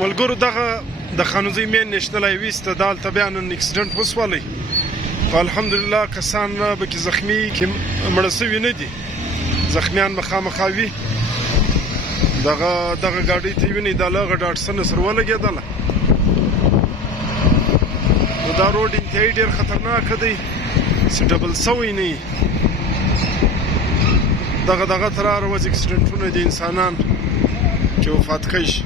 ملګرو دغه د خانوزۍ مین نیشنل هایوې ته دالته بیا نن اکسیډنټ وسولی خو الحمدلله کسان پکې زخمي مړه سوي نه دي زخمیان مخامخا وي دغه ګاډۍ ته وینئ دا لغه ډاټسن سره ولګېدله نو دا روډ انتهایي ډېر خطرناکه دی سټبل سوی نه وي دغه تر هره ورځ اکسیډنټونه دي انسانان چې وفات کوي شي